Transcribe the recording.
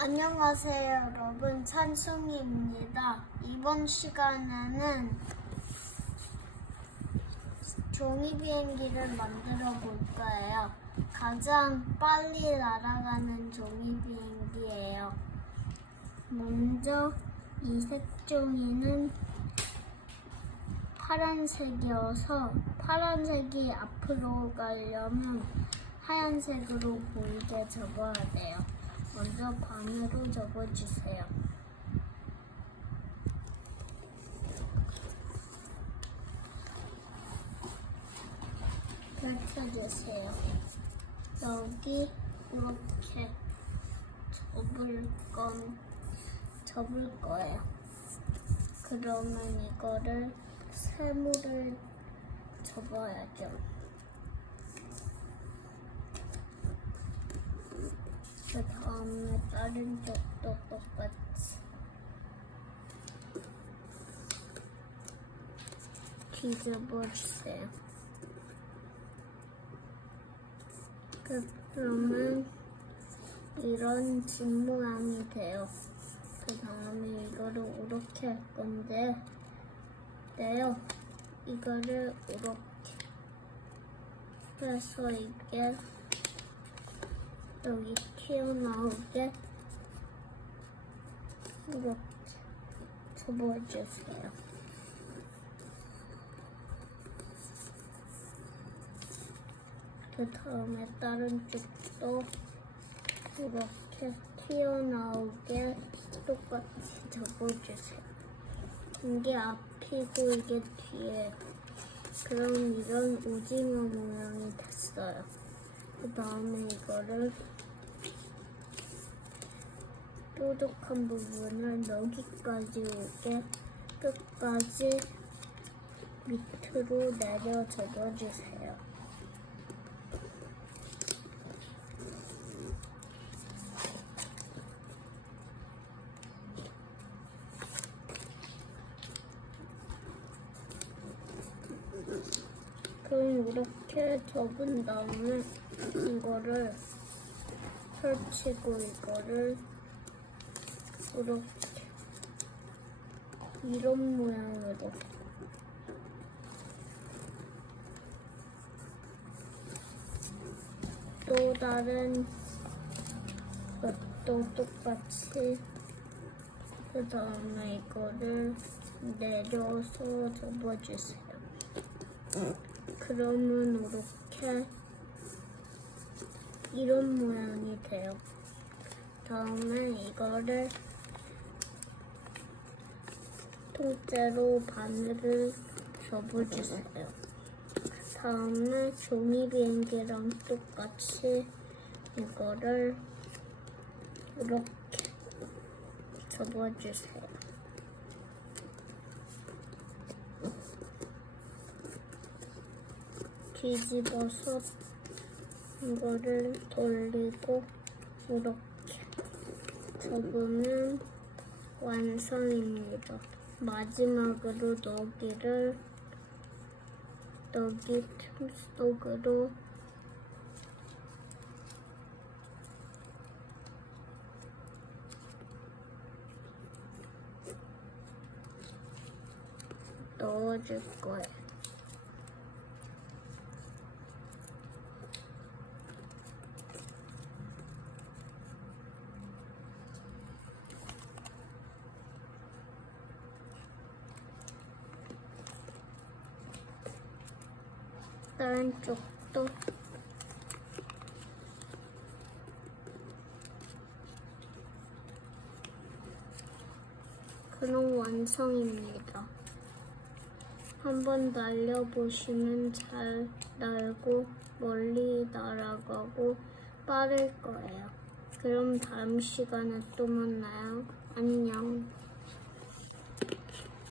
안녕하세요, 여러분. 찬송이입니다. 이번 시간에는 종이 비행기를 만들어 볼 거예요. 가장 빨리 날아가는 종이 비행기예요. 먼저 이 색종이는 파란색이어서 파란색이 앞으로 가려면 하얀색으로 보이게 접어야 돼요. 먼저 반으로 접어주세요. 펼쳐주세요. 여기 이렇게 접을 거예요. 그러면 이거를 세모를 접어야죠. 그 다음에 다른 쪽도 똑같이 뒤집어주세요. 그러면 이런 집 모양이 돼요. 그 다음에 이거를 이렇게 할 건데요. 이거를 이렇게 해서 이게 여기 튀어나오게 이렇게 접어주세요. 그 다음에 다른 쪽도 이렇게 튀어나오게 똑같이 접어주세요. 이게 앞이고 이게 뒤에. 그럼 이런 오징어 모양이 됐어요. 그 다음에 이거를 뾰족한 부분을 여기까지 오게 끝까지 밑으로 내려 접어주세요. 그럼 이렇게 접은 다음에 이거를 펼치고 이거를 이렇게 이런 모양으로 또 다른 것도 똑같이 그 다음에 이거를 내려서 접어주세요. 그러면 이렇게 이런 모양이 돼요. 다음에 이거를 통째로 반을 접어주세요. 다음에 종이 비행기랑 똑같이 이거를 이렇게 접어주세요. 뒤집어서 이거를 돌리고 이렇게 접으면 완성입니다. 마지막으로 여기 틈 속으로 넣어줄 거예요. 다른 쪽도 그럼 완성입니다. 한번 날려보시면 잘 날고 멀리 날아가고 빠를 거예요. 그럼 다음 시간에 또 만나요. 안녕.